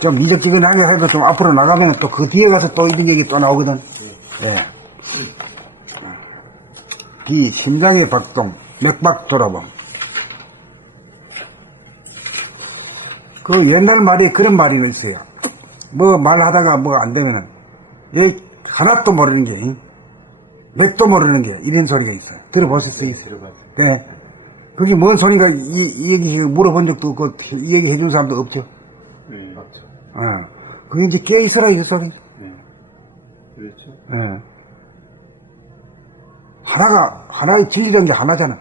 좀 미적지근하게 해도 좀 앞으로 나가면 또 그 뒤에 가서 또 이런 얘기 또 나오거든. 예. 비, 심장의 박동, 맥박 돌아봄. 그 옛날 말에 그런 말이 있어요. 뭐 말하다가 뭐 안 되면은, 예, 하나도 모르는 게, 맥도 모르는 게, 이런 소리가 있어요. 들어보셨어요? 네. 그게 뭔 소리가, 이 얘기 물어본 적도 없고, 이 얘기 해준 사람도 없죠. 네, 맞죠. 그게 이제 깨있으라, 이 소리. 네. 그렇죠. 예. 하나의 진리라는 게 하나잖아.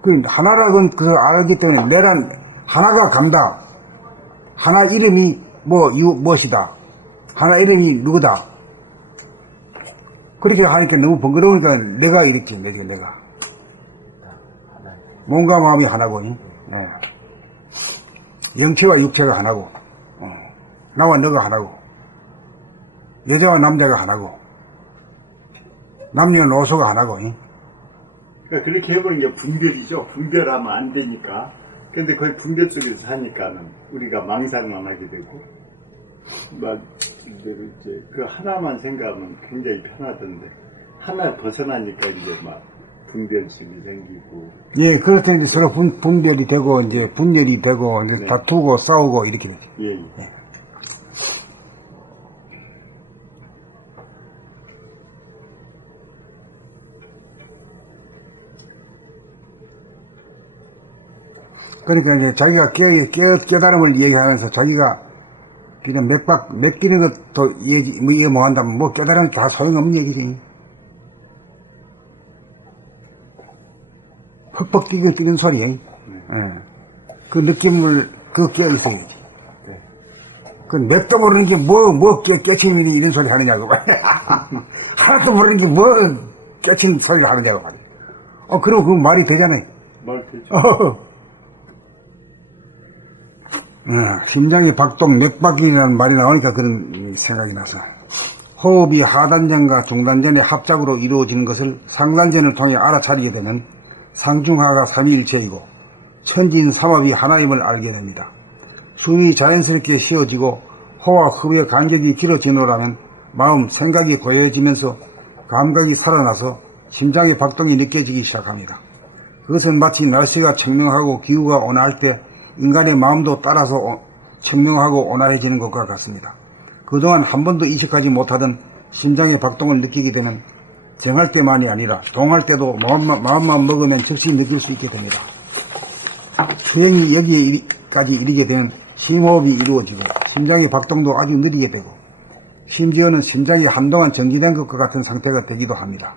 그, 하나라는 그 알기 때문에, 내란, 하나가 간다. 하나 이름이 무엇이다. 하나 이름이 누구다. 그렇게 하니까 너무 번거로우니까 내가 이렇게, 내가. 몸과 마음이 하나고, 예. 영체와 육체가 하나고, 나와 너가 하나고, 여자와 남자가 하나고, 남녀노소가 하나고. 그러니까 그렇게 해보는 게 분별이죠. 분별하면 안 되니까. 근데 거의 분별 속에서 사니까는 우리가 망상만 하게 되고, 막 이제 그 하나만 생각하면 굉장히 편하던데 하나 벗어나니까 이제 막 분별심이 생기고. 예, 그럴 때 이제 서로 분별이 되고, 이제 분열이 되고, 이제 네. 다투고 싸우고 이렇게 되죠. 예. 예. 그러니까 이제 자기가 깨달음을 얘기하면서 자기가 그냥 맥기는 것도 이해 뭐 한다면 뭐 깨달으면 다 소용없는 얘기지. 퍽퍽 뛰는 소리에. 예. 그 느낌을, 깨있어야지. 네. 그 맥도 모르는 게 깨치니 이런 소리 하느냐고. 하나도 모르는 게 깨친 소리를 하느냐고 말이야. 그럼 그 말이 되잖아요. 말 되죠. 심장이 박동, 맥박이라는 말이 나오니까 그런 생각이 나서. 호흡이 하단전과 중단전의 합작으로 이루어지는 것을 상단전을 통해 알아차리게 되면 상중하가 삼위일체이고 천진삼합이 하나임을 알게 됩니다. 숨이 자연스럽게 쉬어지고 호와 흡의 간격이 길어지노라면 마음, 생각이 고요해지면서 감각이 살아나서 심장의 박동이 느껴지기 시작합니다. 그것은 마치 날씨가 청명하고 기후가 온화할 때 인간의 마음도 따라서 청명하고 온화해지는 것과 같습니다. 그동안 한 번도 인식하지 못하던 심장의 박동을 느끼게 되면 정할 때만이 아니라 동할 때도 마음만 먹으면 즉시 느낄 수 있게 됩니다. 수행이 여기까지 이르게 되면 심호흡이 이루어지고 심장의 박동도 아주 느리게 되고 심지어는 심장이 한동안 정지된 것과 같은 상태가 되기도 합니다.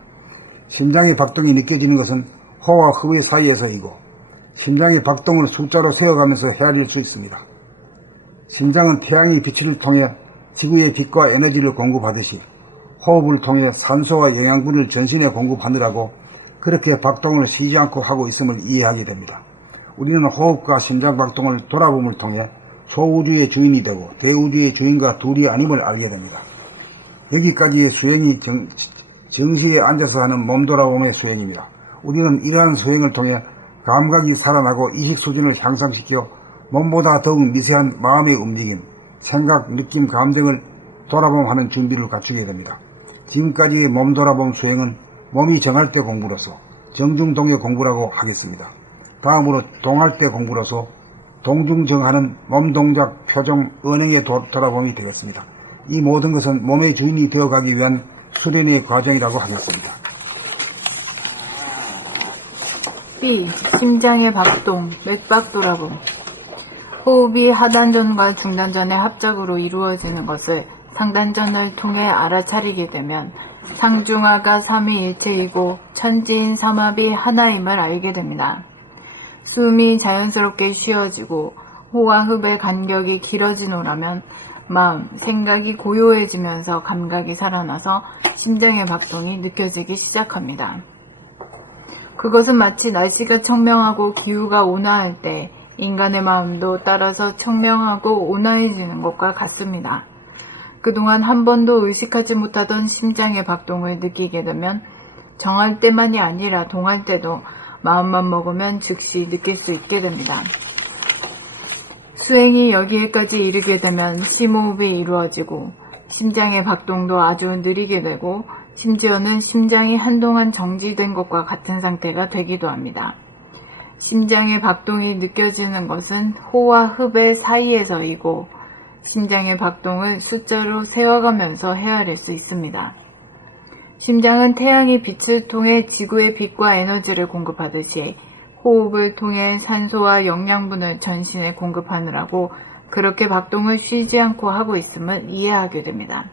심장의 박동이 느껴지는 것은 호와 흡의 사이에서이고 심장의 박동을 숫자로 세어가면서 헤아릴 수 있습니다. 심장은 태양의 빛을 통해 지구의 빛과 에너지를 공급하듯이 호흡을 통해 산소와 영양분을 전신에 공급하느라고 그렇게 박동을 쉬지 않고 하고 있음을 이해하게 됩니다. 우리는 호흡과 심장 박동을 돌아봄을 통해 소우주의 주인이 되고 대우주의 주인과 둘이 아님을 알게 됩니다. 여기까지의 수행이 정시에 앉아서 하는 몸 돌아봄의 수행입니다. 우리는 이러한 수행을 통해 감각이 살아나고 이식 수준을 향상시켜 몸보다 더욱 미세한 마음의 움직임, 생각, 느낌, 감정을 돌아봄하는 준비를 갖추게 됩니다. 지금까지의 몸 돌아봄 수행은 몸이 정할 때 공부로서 정중동의 공부라고 하겠습니다. 다음으로 동할 때 공부로서 동중정하는 몸 동작, 표정, 언행의 돌아봄이 되겠습니다. 이 모든 것은 몸의 주인이 되어가기 위한 수련의 과정이라고 하겠습니다. B. 심장의 박동, 맥박 돌아봄. 호흡이 하단전과 중단전의 합작으로 이루어지는 것을 상단전을 통해 알아차리게 되면 상중하가 삼위일체이고 천지인 삼합이 하나임을 알게 됩니다. 숨이 자연스럽게 쉬어지고 호와 흡의 간격이 길어지노라면 마음, 생각이 고요해지면서 감각이 살아나서 심장의 박동이 느껴지기 시작합니다. 그것은 마치 날씨가 청명하고 기후가 온화할 때 인간의 마음도 따라서 청명하고 온화해지는 것과 같습니다. 그동안 한 번도 의식하지 못하던 심장의 박동을 느끼게 되면 정할 때만이 아니라 동할 때도 마음만 먹으면 즉시 느낄 수 있게 됩니다. 수행이 여기에까지 이르게 되면 심호흡이 이루어지고 심장의 박동도 아주 느리게 되고 심지어는 심장이 한동안 정지된 것과 같은 상태가 되기도 합니다. 심장의 박동이 느껴지는 것은 호와 흡의 사이에서이고 심장의 박동을 숫자로 세워가면서 헤아릴 수 있습니다. 심장은 태양이 빛을 통해 지구의 빛과 에너지를 공급하듯이 호흡을 통해 산소와 영양분을 전신에 공급하느라고 그렇게 박동을 쉬지 않고 하고 있음을 이해하게 됩니다.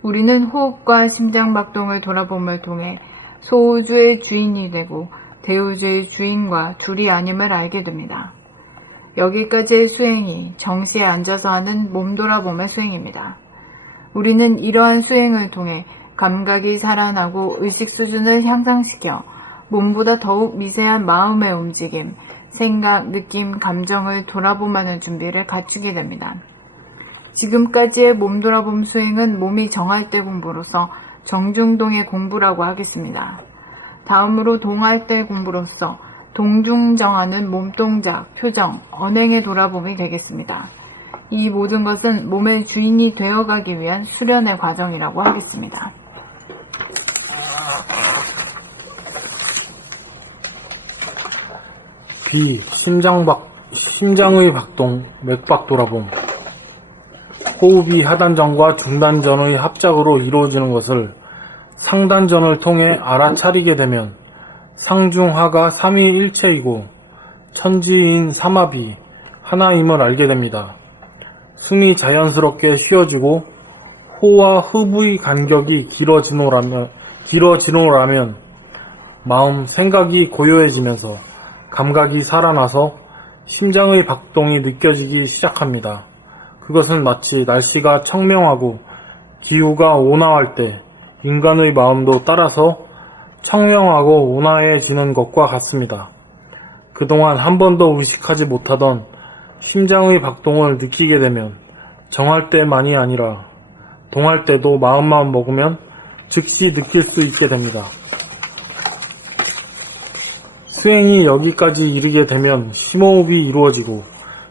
우리는 호흡과 심장 박동을 돌아봄을 통해 소우주의 주인이 되고 대우주의 주인과 둘이 아님을 알게 됩니다. 여기까지의 수행이 정시에 앉아서 하는 몸 돌아봄의 수행입니다. 우리는 이러한 수행을 통해 감각이 살아나고 의식 수준을 향상시켜 몸보다 더욱 미세한 마음의 움직임, 생각, 느낌, 감정을 돌아보마는 준비를 갖추게 됩니다. 지금까지의 몸 돌아봄 수행은 몸이 정할 때 공부로서 정중동의 공부라고 하겠습니다. 다음으로 동할 때 공부로서 동중정하는 몸동작, 표정, 언행의 돌아봄이 되겠습니다. 이 모든 것은 몸의 주인이 되어가기 위한 수련의 과정이라고 하겠습니다. B. 심장의 박동, 맥박 돌아봄. 호흡이 하단전과 중단전의 합작으로 이루어지는 것을 상단전을 통해 알아차리게 되면 상중하가 삼위일체이고 천지인 삼합이 하나임을 알게 됩니다. 숨이 자연스럽게 쉬어지고 호와 흡의 간격이 길어지노라면 마음, 생각이 고요해지면서 감각이 살아나서 심장의 박동이 느껴지기 시작합니다. 그것은 마치 날씨가 청명하고 기후가 온화할 때 인간의 마음도 따라서 청명하고 온화해지는 것과 같습니다. 그동안 한 번도 의식하지 못하던 심장의 박동을 느끼게 되면 정할 때만이 아니라 동할 때도 마음만 먹으면 즉시 느낄 수 있게 됩니다. 수행이 여기까지 이르게 되면 심호흡이 이루어지고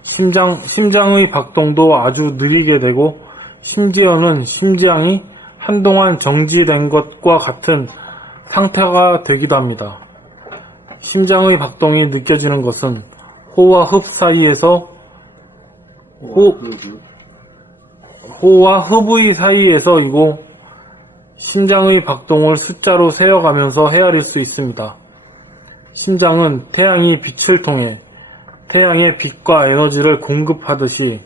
심장의 박동도 아주 느리게 되고 심지어는 심장이 한동안 정지된 것과 같은 상태가 되기도 합니다. 심장의 박동이 느껴지는 것은 호와 흡 사이에서 호와 흡의 사이에서이고 심장의 박동을 숫자로 세어가면서 헤아릴 수 있습니다. 심장은 태양이 빛을 통해 태양의 빛과 에너지를 공급하듯이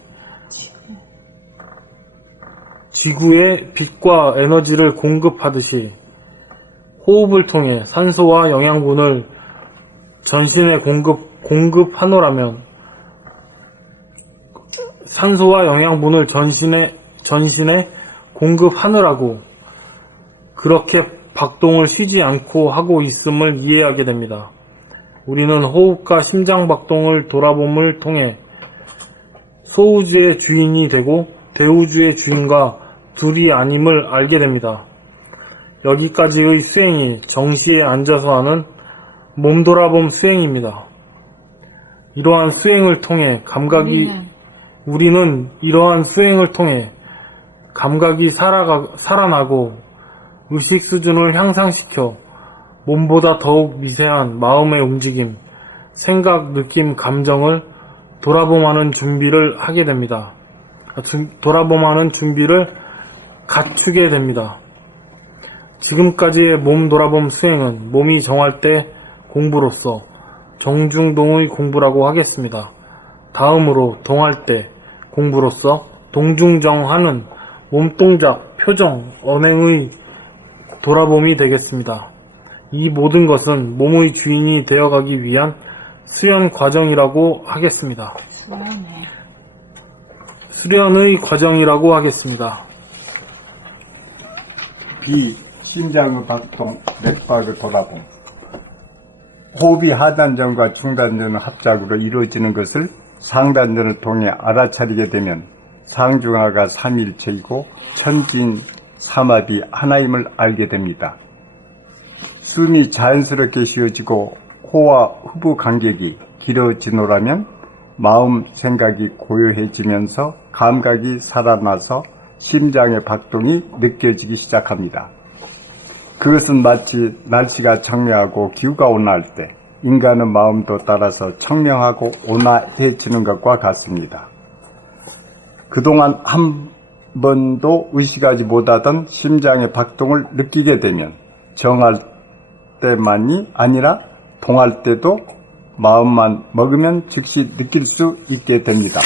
지구에 빛과 에너지를 공급하듯이 호흡을 통해 산소와 영양분을 전신에 공급하노라면 산소와 영양분을 전신에 공급하느라고 그렇게 박동을 쉬지 않고 하고 있음을 이해하게 됩니다. 우리는 호흡과 심장 박동을 돌아봄을 통해 소우주의 주인이 되고 대우주의 주인과 둘이 아님을 알게 됩니다. 여기까지의 수행이 정시에 앉아서 하는 몸 돌아봄 수행입니다. 이러한 수행을 통해 우리는 이러한 수행을 통해 감각이 살아나고 의식 수준을 향상시켜 몸보다 더욱 미세한 마음의 움직임, 생각, 느낌, 감정을 돌아봄하는 준비를 하게 됩니다. 돌아봄하는 준비를 갖추게 됩니다. 지금까지의 몸 돌아봄 수행은 몸이 정할 때 공부로서 정중동의 공부라고 하겠습니다. 다음으로 동할 때 공부로서 동중정하는 몸동작, 표정, 언행의 돌아봄이 되겠습니다. 이 모든 것은 몸의 주인이 되어가기 위한 수련 과정이라고 하겠습니다. 수련의 과정이라고 하겠습니다. B. 심장의 박동, 맥박의 돌아봄. 호흡이 하단전과 중단전 합작으로 이루어지는 것을 상단전을 통해 알아차리게 되면 상중하가 삼일체이고 천진 삼합이 하나임을 알게 됩니다. 숨이 자연스럽게 쉬어지고 호와 흡의 간격이 길어지노라면 마음 생각이 고요해지면서 감각이 살아나서 심장의 박동이 느껴지기 시작합니다. 그것은 마치 날씨가 청명하고 기후가 온화할 때 인간의 마음도 따라서 청명하고 온화해지는 것과 같습니다. 그동안 한 번도 의식하지 못하던 심장의 박동을 느끼게 되면 정할 때만이 아니라 동할 때도 마음만 먹으면 즉시 느낄 수 있게 됩니다.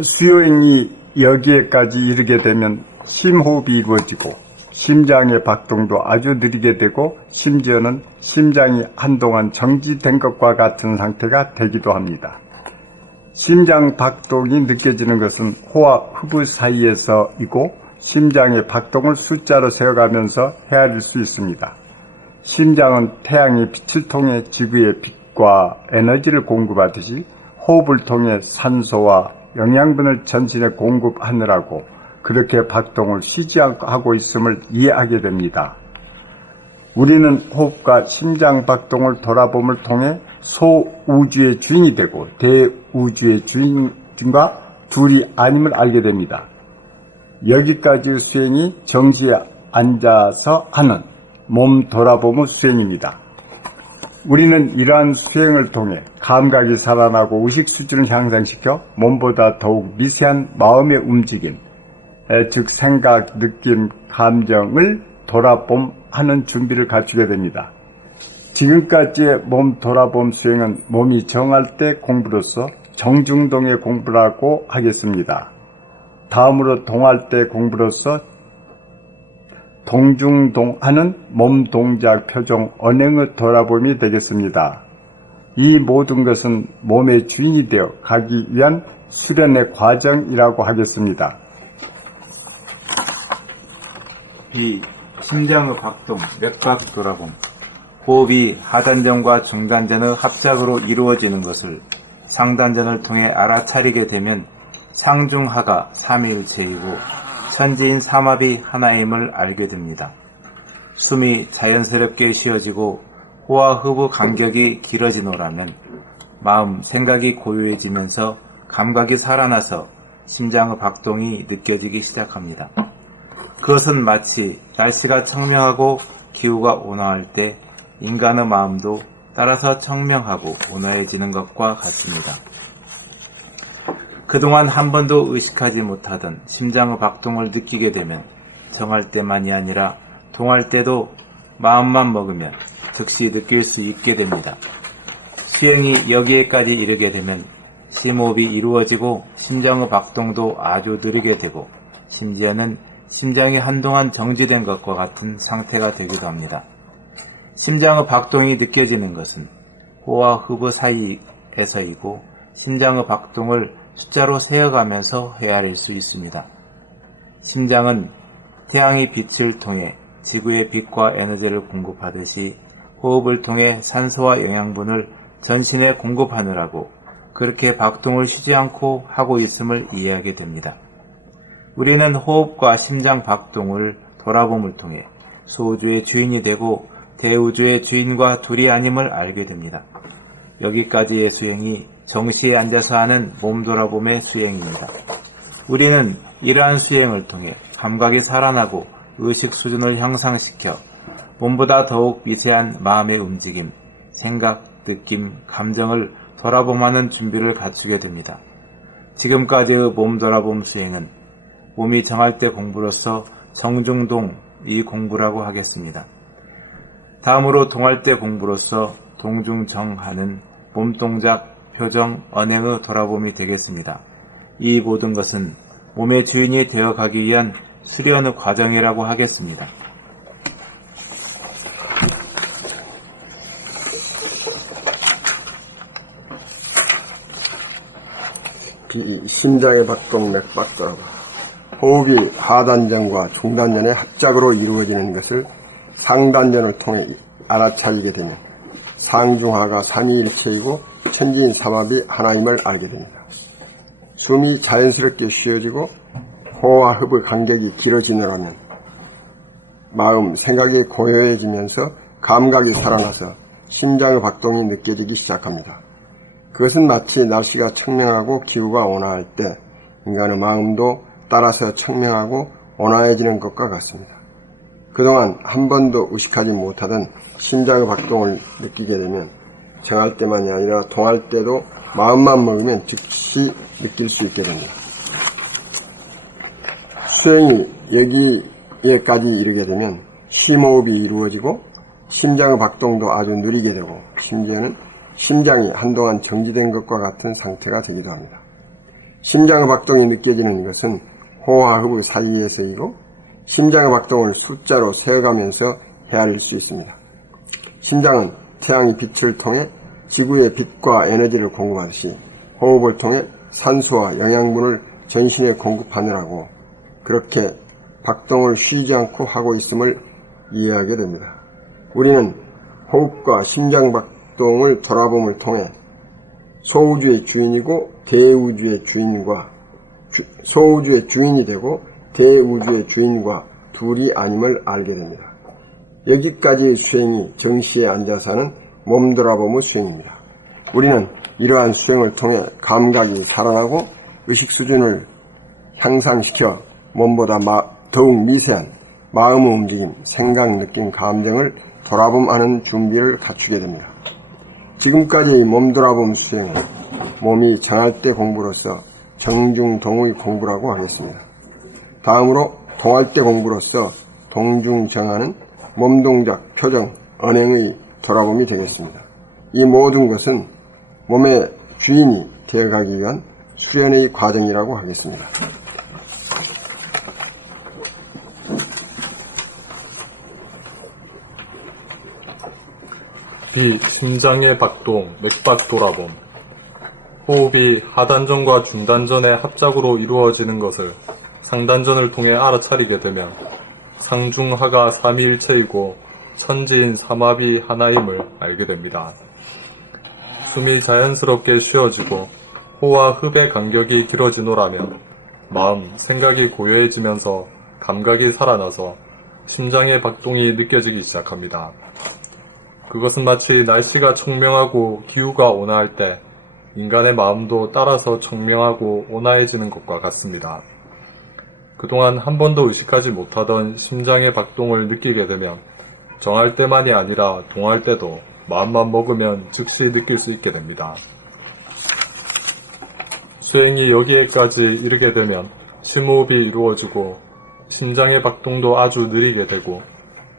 수요행이 여기에까지 이르게 되면 심호흡이 이루어지고 심장의 박동도 아주 느리게 되고 심지어는 심장이 한동안 정지된 것과 같은 상태가 되기도 합니다. 심장 박동이 느껴지는 것은 호와 흡의 사이에서이고 심장의 박동을 숫자로 세어가면서 헤아릴 수 있습니다. 심장은 태양의 빛을 통해 지구의 빛과 에너지를 공급하듯이 호흡을 통해 산소와 영양분을 전신에 공급하느라고 그렇게 박동을 쉬지 않고 하고 있음을 이해하게 됩니다. 우리는 호흡과 심장 박동을 돌아봄을 통해 소우주의 주인이 되고 대우주의 주인과 둘이 아님을 알게 됩니다. 여기까지의 수행이 정지에 앉아서 하는 몸 돌아봄의 수행입니다. 우리는 이러한 수행을 통해 감각이 살아나고 의식 수준을 향상시켜 몸보다 더욱 미세한 마음의 움직임, 즉 생각, 느낌, 감정을 돌아봄하는 준비를 갖추게 됩니다. 지금까지의 몸 돌아봄 수행은 몸이 정할 때 공부로서 정중동의 공부라고 하겠습니다. 다음으로 동할 때 공부로서 동중동하는 몸 동작, 표정, 언행의 돌아봄이 되겠습니다. 이 모든 것은 몸의 주인이 되어 가기 위한 수련의 과정이라고 하겠습니다. 이 심장의 박동, 맥박 돌아봄, 호흡이 하단전과 중단전의 합작으로 이루어지는 것을 상단전을 통해 알아차리게 되면 상중하가 삼위일체이고 천지인 삼합이 하나임을 알게 됩니다. 숨이 자연스럽게 쉬어지고 호와 흡의 간격이 길어지노라면 마음, 생각이 고요해지면서 감각이 살아나서 심장의 박동이 느껴지기 시작합니다. 그것은 마치 날씨가 청명하고 기후가 온화할 때 인간의 마음도 따라서 청명하고 온화해지는 것과 같습니다. 그동안 한 번도 의식하지 못하던 심장의 박동을 느끼게 되면 정할 때만이 아니라 동할 때도 마음만 먹으면 즉시 느낄 수 있게 됩니다. 수행이 여기에까지 이르게 되면 심호흡이 이루어지고 심장의 박동도 아주 느리게 되고 심지어는 심장이 한동안 정지된 것과 같은 상태가 되기도 합니다. 심장의 박동이 느껴지는 것은 호와 흡의 사이에서이고 심장의 박동을 숫자로 세어가면서 헤아릴 수 있습니다. 심장은 태양의 빛을 통해 지구의 빛과 에너지를 공급하듯이 호흡을 통해 산소와 영양분을 전신에 공급하느라고 그렇게 박동을 쉬지 않고 하고 있음을 이해하게 됩니다. 우리는 호흡과 심장 박동을 돌아봄을 통해 소우주의 주인이 되고 대우주의 주인과 둘이 아님을 알게 됩니다. 여기까지의 수행이 정시에 앉아서 하는 몸 돌아봄의 수행입니다. 우리는 이러한 수행을 통해 감각이 살아나고 의식 수준을 향상시켜 몸보다 더욱 미세한 마음의 움직임, 생각, 느낌, 감정을 돌아봄하는 준비를 갖추게 됩니다. 지금까지의 몸 돌아봄 수행은 몸이 정할 때 공부로서 정중동 이 공부라고 하겠습니다. 다음으로 동할 때 공부로서 동중정하는 몸동작, 표정, 언행의 돌아봄이 되겠습니다. 이 모든 것은 몸의 주인이 되어가기 위한 수련의 과정이라고 하겠습니다. 심장의 박동 맥박 돌아봄. 호흡이 하단전과 중단전의 합작으로 이루어지는 것을 상단전을 통해 알아차리게 되면 상중하가 삼위일체이고 천지인 삼합이 하나임을 알게 됩니다. 숨이 자연스럽게 쉬어지고 호와 흡의 간격이 길어지느라면 마음, 생각이 고요해지면서 감각이 살아나서 심장의 박동이 느껴지기 시작합니다. 그것은 마치 날씨가 청명하고 기후가 온화할 때 인간의 마음도 따라서 청명하고 온화해지는 것과 같습니다. 그동안 한 번도 의식하지 못하던 심장의 박동을 느끼게 되면 정할 때만이 아니라 동할 때도 마음만 먹으면 즉시 느낄 수 있게 됩니다. 수행이 여기에까지 이르게 되면 심호흡이 이루어지고 심장의 박동도 아주 느리게 되고 심지어는 심장이 한동안 정지된 것과 같은 상태가 되기도 합니다. 심장의 박동이 느껴지는 것은 호와 흡의 사이에서이고 심장의 박동을 숫자로 세어가면서 헤아릴 수 있습니다. 심장은 태양의 빛을 통해 지구의 빛과 에너지를 공급하듯이 호흡을 통해 산소와 영양분을 전신에 공급하느라고 그렇게 박동을 쉬지 않고 하고 있음을 이해하게 됩니다. 우리는 호흡과 심장 박동을 돌아봄을 통해 소우주의 주인이고 대우주의 주인과 소우주의 주인이 되고 대우주의 주인과 둘이 아님을 알게 됩니다. 여기까지의 수행이 정시에 앉아서 하는 몸 돌아봄의 수행입니다. 우리는 이러한 수행을 통해 감각이 살아나고 의식 수준을 향상시켜 몸보다 더욱 미세한 마음의 움직임, 생각, 느낌, 감정을 돌아봄하는 준비를 갖추게 됩니다. 지금까지의 몸 돌아봄 수행은 몸이 정할 때 공부로서 정중동의 공부라고 하겠습니다. 다음으로 동할 때 공부로서 동중정하는 몸동작, 표정, 언행의 돌아봄이 되겠습니다. 이 모든 것은 몸의 주인이 되어가기 위한 수련의 과정이라고 하겠습니다. 비 심장의 박동, 맥박 돌아봄. 호흡이 하단전과 중단전의 합작으로 이루어지는 것을 상단전을 통해 알아차리게 되면 상중하가 삼위일체이고 천지인 삼합이 하나임을 알게 됩니다. 숨이 자연스럽게 쉬어지고 호와 흡의 간격이 길어지노라면 마음, 생각이 고요해지면서 감각이 살아나서 심장의 박동이 느껴지기 시작합니다. 그것은 마치 날씨가 청명하고 기후가 온화할 때 인간의 마음도 따라서 청명하고 온화해지는 것과 같습니다. 그동안 한 번도 의식하지 못하던 심장의 박동을 느끼게 되면 정할 때만이 아니라 동할 때도 마음만 먹으면 즉시 느낄 수 있게 됩니다. 수행이 여기에까지 이르게 되면 심호흡이 이루어지고 심장의 박동도 아주 느리게 되고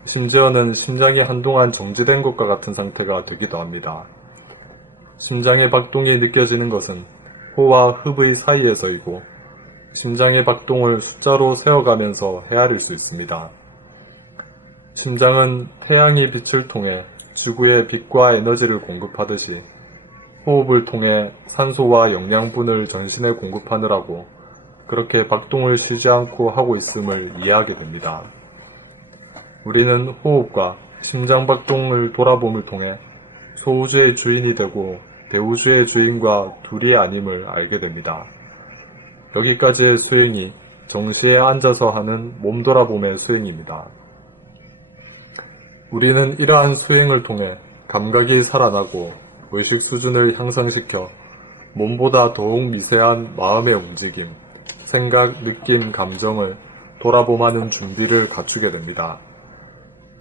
심지어는 심장이 한동안 정지된 것과 같은 상태가 되기도 합니다. 심장의 박동이 느껴지는 것은 호와 흡의 사이에서이고 심장의 박동을 숫자로 세어가면서 헤아릴 수 있습니다. 심장은 태양의 빛을 통해 지구에 빛과 에너지를 공급하듯이 호흡을 통해 산소와 영양분을 전신에 공급하느라고 그렇게 박동을 쉬지 않고 하고 있음을 이해하게 됩니다. 우리는 호흡과 심장 박동을 돌아봄을 통해 소우주의 주인이 되고 대우주의 주인과 둘이 아님을 알게 됩니다. 여기까지의 수행이 정시에 앉아서 하는 몸 돌아봄의 수행입니다. 우리는 이러한 수행을 통해 감각이 살아나고 의식 수준을 향상시켜 몸보다 더욱 미세한 마음의 움직임, 생각, 느낌, 감정을 돌아봄하는 준비를 갖추게 됩니다.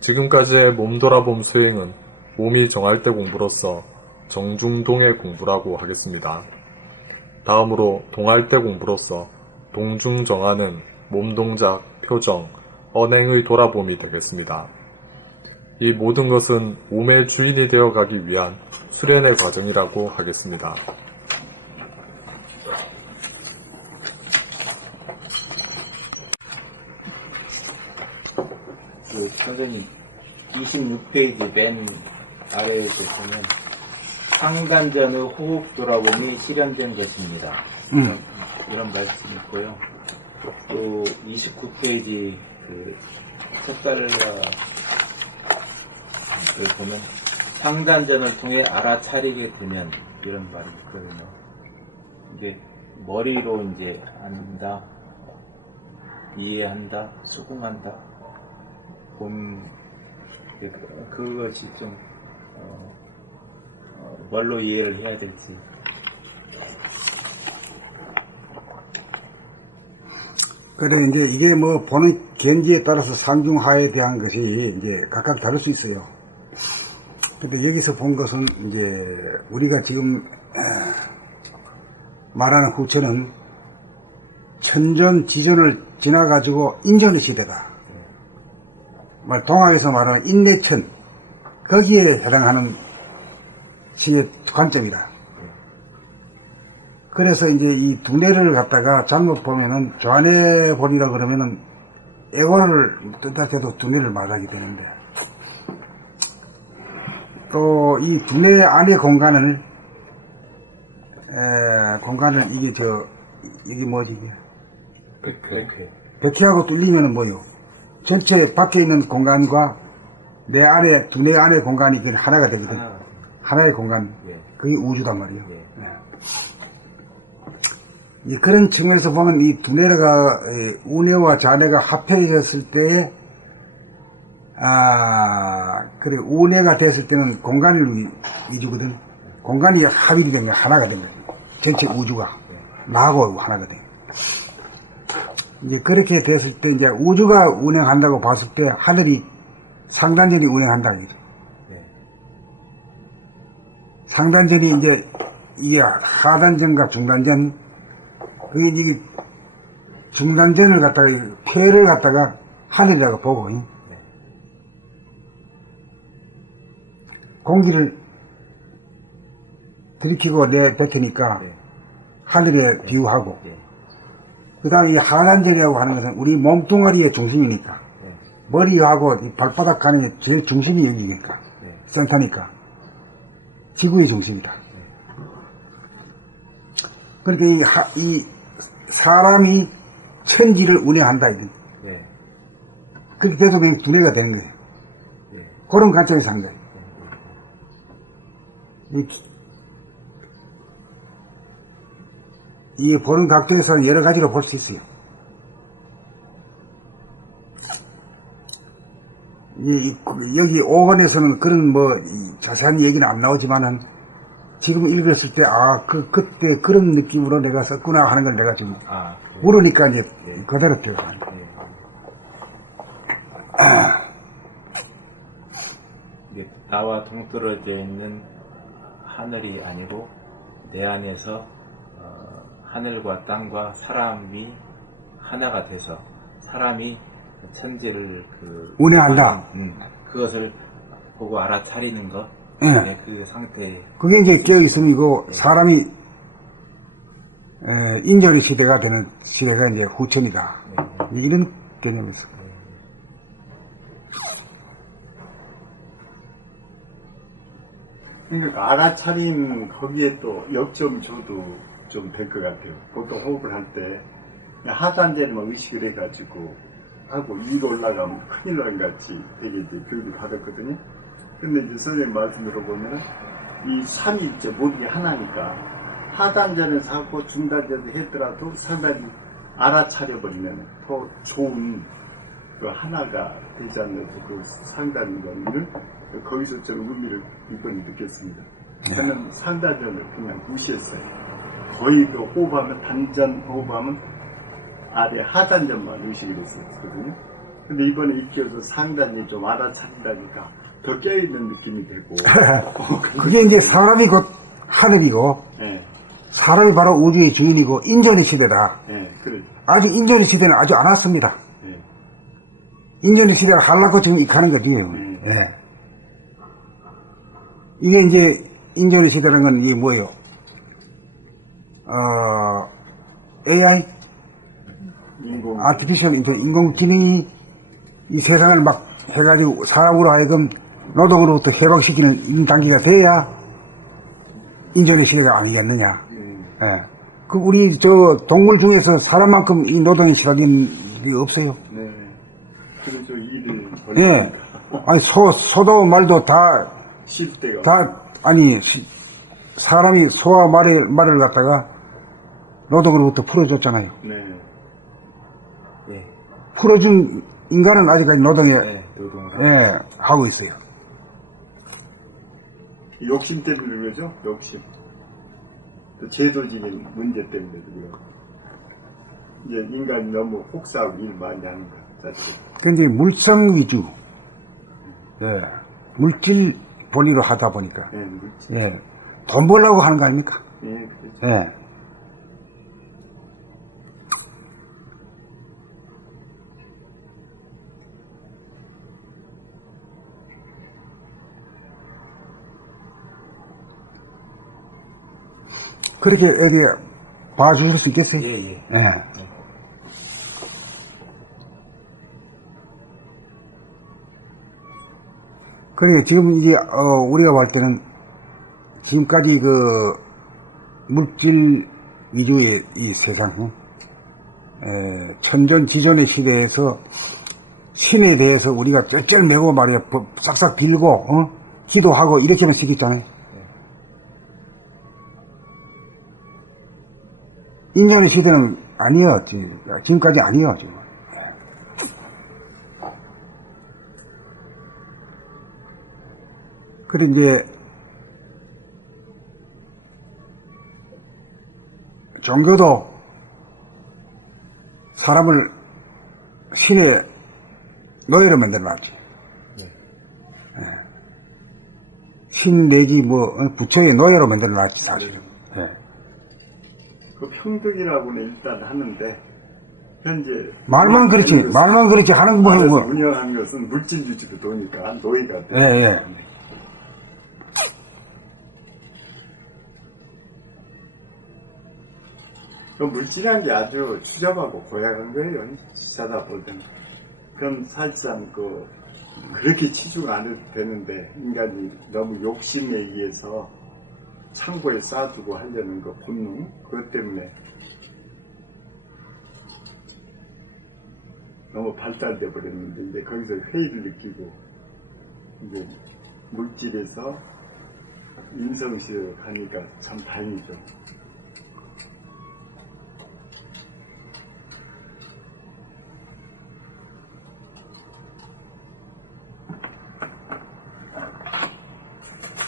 지금까지의 몸 돌아봄 수행은 몸이 정할 때 공부로서 정중동의 공부라고 하겠습니다. 다음으로 동할 때 공부로서 동중정하는 몸동작, 표정, 언행의 돌아봄이 되겠습니다. 이 모든 것은 몸의 주인이 되어가기 위한 수련의 과정이라고 하겠습니다. 선생님 26페이지 맨 아래에 보시면 상단전의 호흡 돌아봄이 실현된 것입니다. 이런 말씀이 있고요. 또 29페이지 색깔을 보면 상단전을 통해 알아차리게 되면 이런 말이 있거든요. 이게 머리로 이제 안다, 이해한다, 수긍한다. 그것이 좀 뭘로 이해를 해야 될지 그래, 이제 이게 뭐 보는 견지에 따라서 상중하에 대한 것이 이제 각각 다를 수 있어요. 근데 여기서 본 것은 이제 우리가 지금 말하는 후천은 천전, 지전을 지나가지고 인전의 시대다. 동학에서 말하는 인내천, 거기에 해당하는 시의 관점이다. 그래서 이제 이 두뇌를 갖다가 잘못 보면은 좌뇌 본이라 그러면은 애고를 뜻하게도 두뇌를 말하게 되는데, 또 이 두뇌 안의 공간을 이게 뭐지 이게 백회하고 뚫리면은 뭐요? 전체 밖에 있는 공간과 내 안에 두뇌 안의 공간이 그냥 하나가 되거든. 하나의 공간. 그게 우주단 말이에요. 이 그런 측면에서 보면 이 두뇌가 우뇌와 좌뇌가 합해졌을 때에 그래 우뇌가 됐을 때는 공간을 위주거든. 공간이 합이 되면 하나가 되는 거예요. 전체 우주가 나하고 하나가 돼. 이제 그렇게 됐을 때 이제 우주가 운행한다고 봤을 때 하늘이 상단전이 운행한다 이거죠. 상단전이 이제 이게 하단전과 중단전, 그게 이게 중단전을 갖다가 폐를 갖다가 하늘이라고 보고 공기를 들이키고 내뱉으니까 하늘에 비유하고, 그 다음에 이 하단전이라고 하는 것은 우리 몸뚱아리의 중심이니까 머리하고 이 발바닥 하는 게 제일 중심이 여기니까 센터니까 지구의 중심이다. 그러니까 이 사람이 천지를 운행한다. 그렇게 돼서 그냥 두뇌가 되는 거예요. 그런 관점에서 한 거예요. 이 보는 각도에서 여러 가지로 볼 수 있어요. 여기 5권에서는 그런 자세한 얘기는 안 나오지만은 지금 읽었을 때 그때 그런 느낌으로 내가 썼구나 하는 걸 내가 좀 모르니까 이제 그대로 기억하는 거예요. 나와 동떨어져 있는 하늘이 아니고 내 안에서 하늘과 땅과 사람이 하나가 돼서 사람이 천지를 운행한다. 그것을 보고 알아차리는 것. 네. 그 상태. 그게 이제 깨어있음이고 사람이 인전의 시대가 되는 시대가 이제 후천이다. 이런 개념에서. 그러니까 알아차림 거기에 또 역점 줘도 좀 될 것 같아요. 보통 호흡을 할 때 하단제만 의식을 해가지고 하고 위로 올라가면 큰일 난 같이 되게 이제 교육을 받았거든요. 근데 이제 선생님 말씀 들어보면 이 삼이 이제 모든 게 하나니까 하단전에서 하고 중단전에서 했더라도 상당히 알아차려버리면 더 좋은 그 하나가 되지 않는 그 상단전을 거기서 저는 의미를 이번에 느꼈습니다. 저는 상단전을 그냥 무시했어요. 거의 그 호흡하면 단전 호흡하면 아래 하단전만 의식을 했었거든요. 근데 이번에 익혀서 상단이 좀 알아차린다니까 더 깨어있는 느낌이 되고 그게 이제 사람이 곧 하늘이고 사람이 바로 우주의 주인이고 인전의 시대다. 그래. 아직 인전의 시대는 아주 안 왔습니다. 인전의 시대가 하려고 지금 익하는 거지요. 이게 이제 인전의 시대라는 건 이게 뭐예요? AI? 아티피셜 인공지능이 이 세상을 막 해가지고 사람으로 하여금 노동으로부터 해방시키는 단계가 돼야 인전의 시대가 아니겠느냐. 그 우리 동물 중에서 사람만큼 이 노동이 시작된 게 없어요. 그래서 일을 아니 소도 말도 다 사람이 소와 말을 갖다가 노동으로부터 풀어줬잖아요. 풀어준 인간은 아직까지 노동을 하고 있어요. 욕심 때문에 그러죠? 욕심. 또 제도적인 문제 때문에 그래요. 이제 인간이 너무 혹사하고 일 많이 하는 것 자체. 근데 물성 위주, 예, 물질 본위로 하다 보니까, 네, 물질. 예, 돈 벌려고 하는 거 아닙니까? 예, 그렇죠. 예. 그렇게 애기 봐주실 수 있겠어요? 예. 예. 그러니까 지금 이게 우리가 볼 때는 지금까지 그 물질 위주의 이 세상, 천전지전의 시대에서 신에 대해서 우리가 쩔쩔 매고 말이야 싹싹 빌고 기도하고 이렇게만 시켰잖아요. 인간의 시대는 아니에요. 지금까지 아니에요. 지금. 그래 이제 종교도 사람을 신의 노예로 만들어놨지. 신 내지 뭐 부처의 노예로 만들어놨지 사실은. 그 평등이라고는 일단 하는데 현재 말만 그렇지 하는 거 말에서 뭐. 운영하는 것은 물질 유지도 도니까 노예가 돼. 예. 그 물질이란 게 아주 추잡하고 고약한 거예요. 지사다 보면. 그건 사실상 그렇게 치중 안 해도 되는데 인간이 너무 욕심에 의해서 창고에 쌓아두고 하려는 그 본능, 그것 때문에 너무 발달돼 버렸는데 이제 거기서 회의를 느끼고 이제 물질에서 인성시로 가니까 참 다행이죠.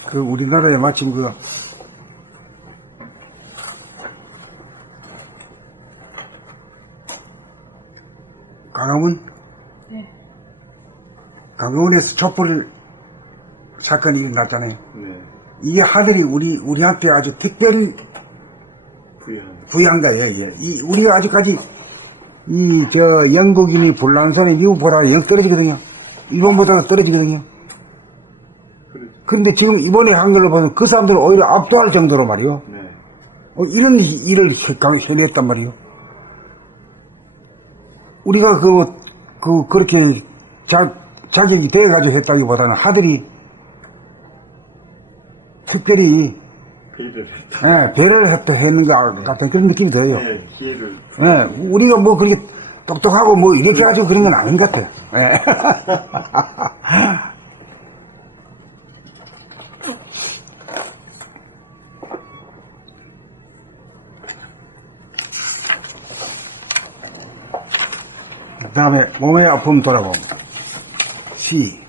그 우리나라에 마침 강화문? 네. 강화문에서 촛불 사건이 일어났잖아요. 네, 이게 하늘이 우리한테 아주 특별히 부여한 거예요. 예. 우리가 아직까지 영국인이 불란선에 미국보다 영 떨어지거든요. 일본보다 떨어지거든요. 그런데 지금 이번에 한 걸로 보면 그 사람들은 오히려 압도할 정도로 말이요. 네. 이런 일을 해냈단 말이요. 우리가 그렇게 자격이 돼가지고 했다기보다는 하들이 특별히 배려를 했다. 배를 했는 것 같은 그런 느낌이 들어요. 네, 기회를. 우리가 뭐 그렇게 똑똑하고 뭐 이렇게 가지고 그런 건 아닌 것 같아요. 예. 그 다음에 몸의 아픔 돌아봄. 시.